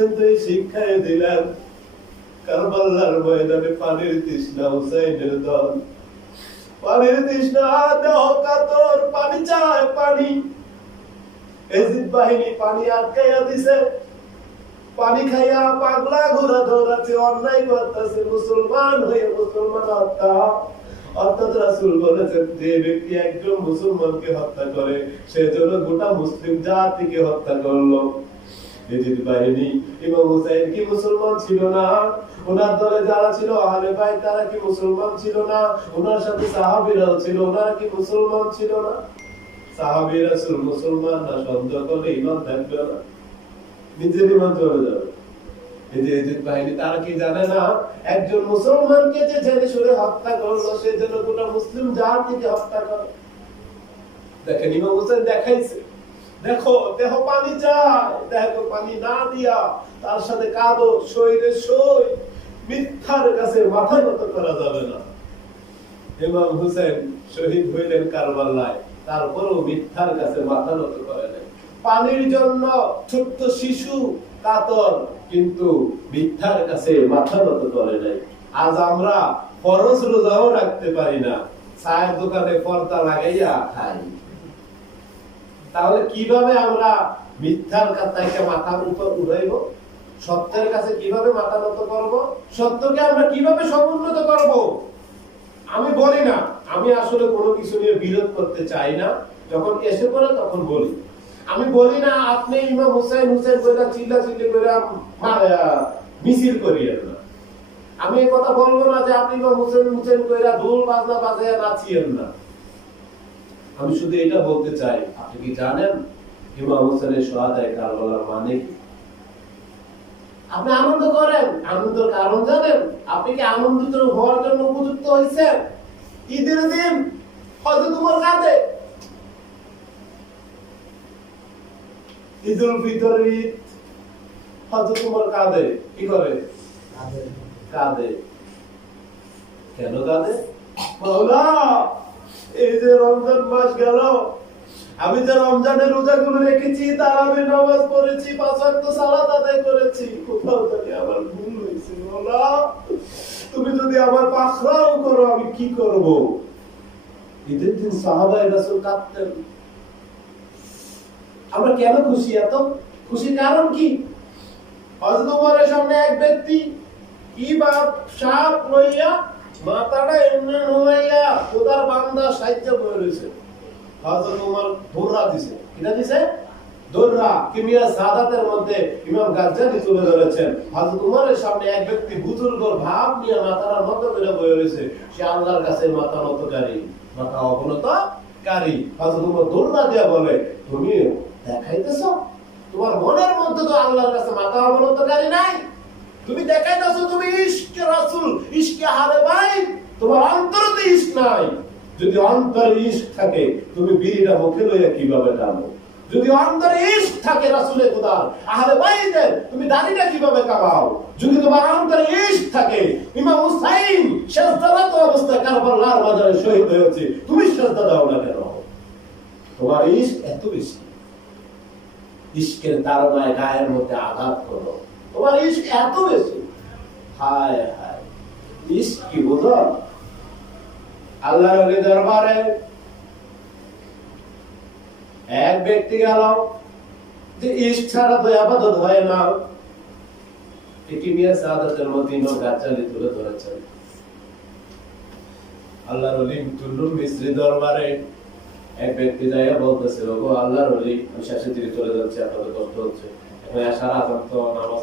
হোসেন শিক্ষায় দিলেন কারবাল্লার ময়দানে পানির তৃষ্ণা হুসাইনের দল। পানির তৃষ্ণা দেহ কাতর, পানি চায় পানি। এজিদ বাহিনী পানি আটকাইয়া দিছে। পানি খাইয়া পাগলা ঘোরা দৌড়াচ্ছে, অন্যায় করতেছে, মুসলমান হয়ে মুসলমান হত্যা। অর্থাৎ রাসূল বলেছেন, যে ব্যক্তি একজন মুসলমানকে হত্যা করে, সে যেন গোটা মুসলিম জাতিকে হত্যা করল। এজিদ বাহিনী ইমাম হুসাইন কি মুসলমান ছিল না? ওনার দলে যারা ছিল, আহলে তারা কি মুসলমান ছিল না? ওনার সাথে ছিল, ওনারা কি মুসলমান ছিল না? মুসলমান না, সন্দেহ করলে থাকবে না। নিজের ইমান চলে যাবে। বাহিনী, তারা কি জানে না? একজন মুসলমানকে যে জেনে শুনে হত্যা করল মুসলিম জাতিকে হত্যা দেখেন, ইমাম হোসেন দেখাইছে। দেখো, দেহ পানি চায় দেখো পানি না দিয়া তার সাথে কাঁদো, শরীরে সই মিথ্যার কাছে মাথা নত করা যাবে না। ইমাম হুসেন শহীদ হইলেন কারবালায়, তারপরেও মিথ্যার কাছে মাথা নত করে নাই। পানির জন্য ছোট্ট শিশু কাতর, কিন্তু মিথ্যার কাছে মাথা নত করে নাই। আজ আমরা ফরজ রোজাও রাখতে পারি না। চায়ের দোকানে পর্দা লাগাইয়া খাই। তাহলে কীভাবে আমরা মিথ্যার কাতাইকে মাথার উপর উড়াইব? সত্যের কাছে কীভাবে মাথা নত করব? সত্যকে আমরা কীভাবে সমুন্নত করব? আমি বলি না। আমি আসলে কোনো কিছু নিয়ে বিরোধ করতে চাই না। যখন এসে পড়ে তখন বলি। আমি বলি না আপনি ইমাম হুসাইন হুসাইন কইরা চিল্লা চিল্লি আহ, মিছিল করিয়েন না। আমি কথা বলব না যে আপনি ইমাম হুসেন হুসেন কইরা ঢোল বাজনা বাজাইয়া নাচিয়েন না। আমি শুধু এটা বলতে চাই আপনি কি জানেন ইমাম হোসেনের সোহাদায় কারবালার মানে কি? আপনি আনন্দ করেন আনন্দের কারণ জানেন আপনি কি আনন্দিত হওয়ার জন্য উপযুক্ত হয়েছেন? ঈদের দিন হয়তো তোমার কাঁদে ঈদুল ফিতর ঈদ হয়তো তোমার কাঁদে কি করে? কাঁদে কেন মাওলা! এই যে রমজান মাস গেল, আমি যে রমজানের রোজাগুলো রেখেছি, তার আমি নামাজ পড়েছি, পাঁচ ওয়াক্ত সালাত আদায় করেছি। কোথাও জানি আমার ভুল হয়েছে তুমি যদি আমার পাখরাও করো, আমি কি করব? ঈদের দিন রাসূল কাঁদতেন। আমরা কেন খুশি এত? খুশির কারণ কি? হযরত সামনে এক ব্যক্তি কি বাপ সাপ লইয়া মাথাটা এমনি খোদার বান্দা সাহায্য করে রয়েছে। দৌড়া দিছে। দিছে? দৌড়া কিমিয়া সাদাতের মধ্যে ইমাম ধরেছেন। ওমরের সামনে এক ব্যক্তি বুজুর্গ ভাব নিয়ে করে বয়ে রয়েছে। সে আল্লাহর কাছে মাথা নতকারী, মাথা অবনতকারী। হযরত ওমর দৌড়া দিয়া বলে তুমি দেখাইতেছ? তোমার মনের মধ্যে তো আল্লাহর কাছে মাথা অবনতকারী নাই? তুমি দেখাইতেছো তুমি ইশক রাসূল, ইশকে হারে ভাই, তোমার অন্তরে ইশক নাই। যদি অন্তরে ইশক থাকে, তুমি বিড়িটা মুখে লইয়া কীভাবে টানো? যদি অন্তরে ইশক থাকে রাসূলের খোদার আহলে বাইতের, তুমি দাড়িটা কীভাবে কামাও? যদি তোমার অন্তরে ইশক থাকে, ইমাম হুসাইন সেজদারত অবস্থায় কারবালার বাজারে শহীদ হয়েছে, তুমি সেজদা দাও না কেন? তোমার ইশক এত বেশি। ইশকের তারনায় গায়ের মধ্যে আঘাত করো। এত বেশি? হায় হায়। ইশক কি আল্লাহর দরবারে এক ব্যক্তি গেল যে ইশক ছাড়া তো আবাদত হয় না। এটি সাদাতের তুলে ধরেছেন। আল্লাহর ওলি টুল্লুর মিস্ত্রি দরবারে এক ব্যক্তি যাইয়া আল্লাহর ওলি আমি যাচ্ছি, আপনাদের কষ্ট হচ্ছে। এখন আসার তো নামাজ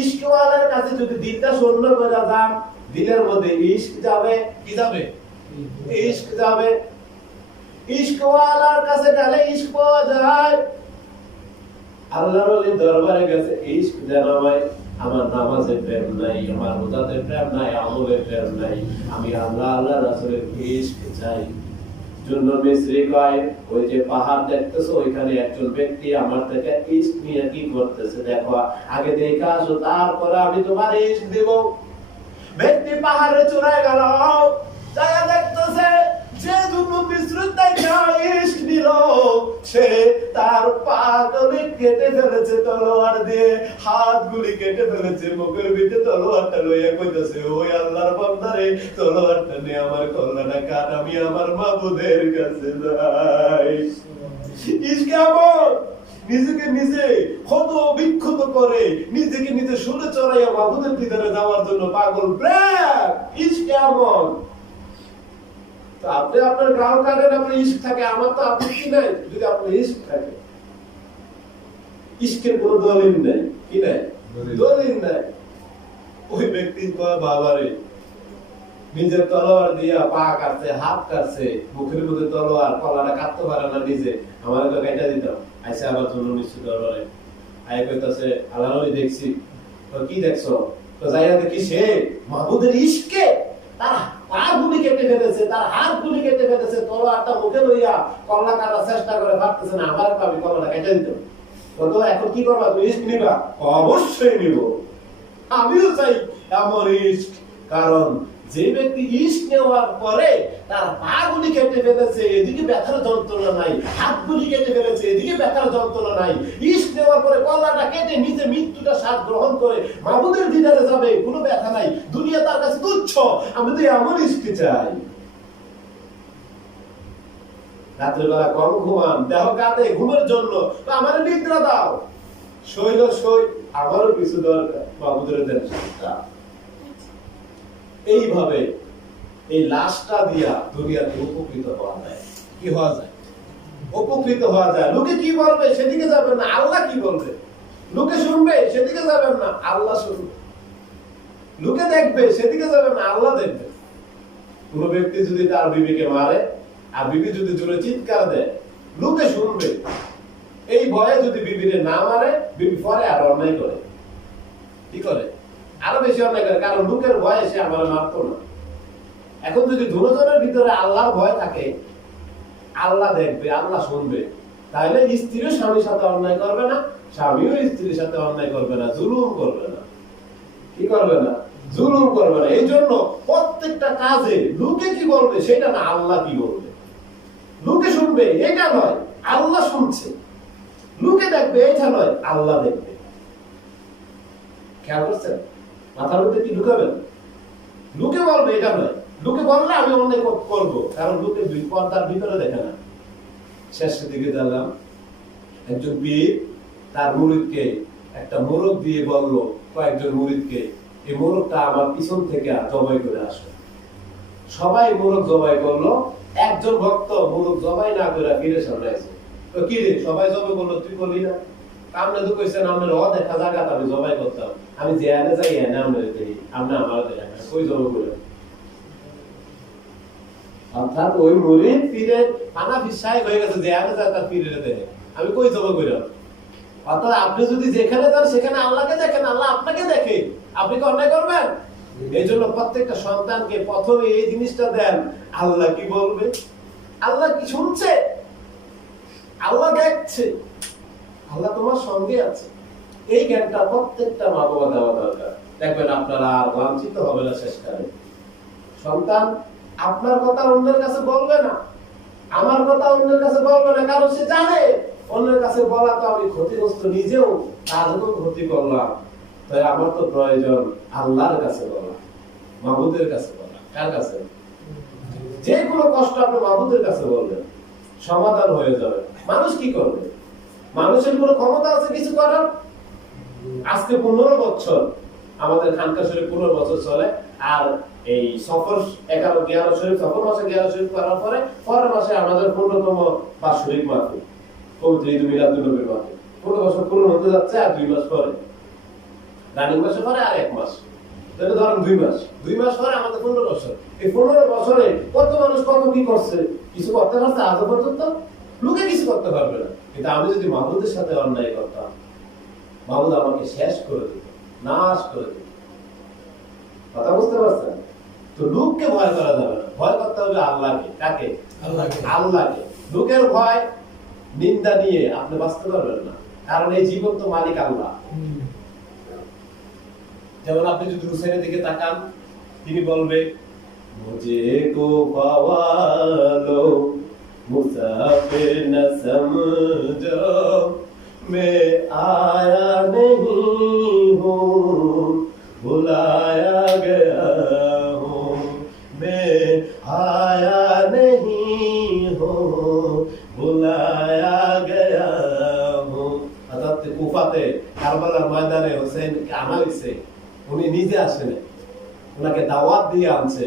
ইস্কওয়ালার কাছে যদি দিলটা শূন্য করে যান দিলের মধ্যে ইস্ক যাবে। কি যাবে? ইস্ক যাবে। ইস্কওয়ালার কাছে গেলে ইস্ক পাওয়া যায়। আল্লাহর ওলি দরবারে গেছে ইস্ক দেন আমায় আমার নামাজের প্রেম নাই আমার রোজাদের প্রেম নাই আমলের প্রেম নাই। আমি আল্লাহ আল্লাহ রাসূলের ইশক চাই। কয় ওই যে পাহাড় দেখতেছো, ওইখানে একজন ব্যক্তি আমার থেকে ইস্ক নিয়ে কি করতেছে, দেখো, আগে দেখে আসো, তারপরে আমি তোমার দেব। ব্যক্তি পাহাড়ে গেল, যায়া দেখতেছে যে দুটো ইস্ক দিল। সে তার পা কেটে ফেলেছে তলোয়ার দিয়ে হাত গুলি কেটে ফেলেছে মুখের ভিতরে তলোয়ারটা লইয়া কইতেছে, ওই আল্লাহর বান্দারে তলোয়ারটা নিয়ে আমার কল্যাণা কাট আমি আমার মাবুদের কাছে যাই। নিজেকে নিজে ক্ষত বিক্ষত করে নিজেকে নিজে শুনে চড়াইয়া মাবুদের ভিতরে যাওয়ার জন্য পাগল তো আপনি আপনার গাও কাটেন আপনার ইস্ক থাকে আমার তো আপত্তি নাই? যদি আপনার ইস্ক থাকে ইস্কের কোনো দলিল নাই। কি নাই। দলিল নাই। ওই ব্যক্তি বাবারে নিজের তলোয়ার দিয়া পা কাটছে, হাত কাটছে, মুখের মধ্যে তলোয়ার, কলাটা কাটতে পারে না নিজে। আমার তো কেটে দিতাম আইসে আবার জন্য নিশ্চিত দরবারে। আই কইতাছে আল্লাহ দেখছি। তো কি দেখছ? তো যাইয়া দেখি সে মাহবুদের ইশকে, তার পা গুলি কেটে ফেলেছে, তার হাত গুলি কেটে ফেলেছে, তলোয়ারটা মুখে লইয়া কল্লা কাটার চেষ্টা করে পারতেছে না আবার আমি কল্লাটা কেটে দিতাম তো এখন কি করবা? তুমি ইস্ক নিবা? অবশ্যই নিব। আমিও চাই এমন ইস্ক কারণ যে ব্যক্তি ইস্ক নেওয়ার পরে তার পা গুলি কেটে ফেলেছে, এদিকে ব্যথার যন্ত্রণা নাই হাত গুলি কেটে ফেলেছে, এদিকে ব্যথার যন্ত্রণা নাই। ইস্ক নেওয়ার পরে কল্লাটা কেটে নিজে মৃত্যুটা স্বাদ গ্রহণ করে মাহবুদের দিদারে যাবে, কোনো ব্যথা নাই। দুনিয়া তার কাছে তুচ্ছ, আমি তো এমন ইস্ক চাই। রাত্রিবেলা কম ঘুমান, দেহ কাঁদে ঘুমের জন্য আমার নিদ্রা দাও। শৈল সই, আমারও কিছু দরকার বাবুদের দেন। এইভাবে এই লাশটা দিয়া দুনিয়াতে উপকৃত হওয়া যায়। কি হওয়া যায়? উপকৃত হওয়া যায়। লোকে কি বলবে? সেদিকে যাবেন না। আল্লাহ কি বলবে? লোকে শুনবে? সেদিকে যাবেন না। আল্লাহ শুনবে। লোকে দেখবে? সেদিকে যাবেন না। আল্লাহ দেখবে। কোন ব্যক্তি যদি তার বিবিকে মারে, আর বিবি যদি জোরে চিৎকার দেয়, লোকে শুনবে। এই ভয়ে যদি বিবিরে না মারে, বিবি পরে আর অন্যায় করে। কি করে? আরও বেশি অন্যায় করে, কারণ লোকের ভয়ে সে আমার মারতো না এখন যদি দুজনের ভিতরে আল্লাহর ভয় থাকে, আল্লাহ দেখবে, আল্লাহ শুনবে। তাহলে স্ত্রীও স্বামীর সাথে অন্যায় করবে না, স্বামীও স্ত্রীর সাথে অন্যায় করবে না, জুলুম করবে না। কি করবে না? জুলুম করবে না। এই জন্য প্রত্যেকটা কাজে লোকে কি বলবে, সেটা না আল্লাহ কি বলবে। লোকে শুনবে, এটা নয়, আল্লাহ শুনছে। লোকে দেখবে, এটা নয়, আল্লাহ দেখবে। খেয়াল করছেন? মাথার মধ্যে কি ঢুকাবেন? লোকে বলবে এটা নয়। লোকে বললে আমি অন্যায় করব। কারণ লোকে পর্দার ভিতরে দেখে না। শেষের দিকে দেখলাম, একজন পীর তার মুরিদকে একটা মোরগ দিয়ে বলল, কয়েকজন মুরিদকে এই মোরগটা আমার পিছন থেকে জবাই করে আসো। সবাই মোরগ জবাই করল। একজন ভক্ত মোরগ জবাই না করে ফিরে সামনে তো কি রে, সবাই জবাই করল, তুই করলি না? আপনি জায়গা আমি করতাম। আমি যাই দেখি, আমার কই জবাই করে অর্থাৎ ওই পানা ফিসাই হয়ে গেছে যায়, তার পীরের দেখে আমি কই কইলাম অর্থাৎ আপনি যদি যেখানে যান, সেখানে আল্লাহকে দেখেন, আল্লাহ আপনাকে দেখে। আপনি কি অন্যায় করবেন? এই জন্য প্রত্যেকটা সন্তানকে প্রথমে এই জিনিসটা দেন, আল্লাহ কি বলবে? আল্লাহ কি শুনছে? আল্লাহ দেখছে। আল্লাহ তোমার সঙ্গে আছে। এই জ্ঞানটা প্রত্যেকটা মা বাবা দেওয়া দরকার। দেখবেন আপনারা আর লাঞ্ছিত হবে না শেষকালে। সন্তান আপনার কথা অন্যের কাছে বলবে না। আমার কথা অন্যের কাছে বলবে না, কারণ সে জানে। অন্যের কাছে বলা তো আমি ক্ষতিগ্রস্ত নিজেও, তার যখন ক্ষতি করলাম। তাই আমার তো প্রয়োজন আল্লাহর কাছে বলা মাহবুদের কাছে বলা। কার কাছে? যে কোনো কষ্ট আপনি মাহবুদের কাছে বলবেন। সমাধান হয়ে যাবে। মানুষ কি করবে? মানুষের কোনো ক্ষমতা আছে কিছু করার? আজকে পনেরো বছর, আমাদের খানকা শরীফ পনেরো বছর চলে, আর এই সফর এগারো গিয়ারো শরীফ, সফর মাসে গিয়ারো শরীফ করার পরে পরের মাসে আমাদের পনেরোতম বাৎসরিক মাসে পবিত্র ঈদ পনেরো বছর পূর্ণ হতে যাচ্ছে আর দুই মাস পরে। রানিং মাসে পরে আর এক মাস। তাহলে ধরেন দুই মাস। দুই মাস পরে আমাদের পনেরো বছর। এই পনেরো বছরে কত মানুষ কত কি করছে? কিছু করতে পারছে আজ পর্যন্ত? লোকে কিছু করতে পারবে না। কিন্তু আমি যদি মাহবুদের সাথে অন্যায় করতাম মাহবুদ আমাকে শেষ করে দিত নাশ করে দেবে কথা বুঝতে পারছেন? তো লোককে ভয় করা যাবে না। ভয় করতে হবে আল্লাহকে। কাকে? আল্লাহকে। আল্লাহকে। লোকের ভয় নিন্দা নিয়ে আপনি বাঁচতে পারবেন না। কারণ এই জীবন তো মালিক আল্লাহ। যেমন আপনি যদি হুসেনের দিকে তাকান তিনি বলবে মুঝে কো পাওয়ালো মুসাফির ন সমঝো मैं आया नहीं हूँ बुलाया गया हूँ मैं आया नहीं हूँ बुलाया गया हूँ অর্থাৎ কুফাতে কারবালার ময়দানে হোসেন আনা হয়েছে উনি নিজে আসেন ওনাকে দাওয়াত দিয়ে আনছে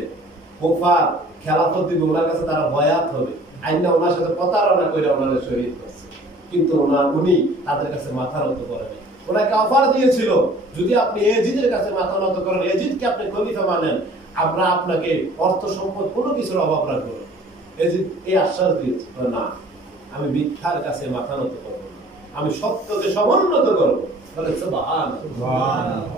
কুফার খেলাফত দিবে ওনার কাছে তারা বয়াত হবে আইনা ওনার সাথে প্রতারণা করে ওনার শহীদ করছে। কিন্তু ওনার উনি তাদের কাছে মাথা নত করেন ওনাকে অফার দিয়েছিল, যদি আপনি এজিদের কাছে মাথা নত করেন, এজিদকে আপনি খলিফা মানেন, আমরা আপনাকে অর্থ সম্পদ কোনো কিছুর অভাব রাখব। এজিদ এই আশ্বাস দিয়েছে না, আমি মিথ্যার কাছে মাথা নত করব আমি সত্যকে সমুন্নত করব। সুবহানাল্লাহ।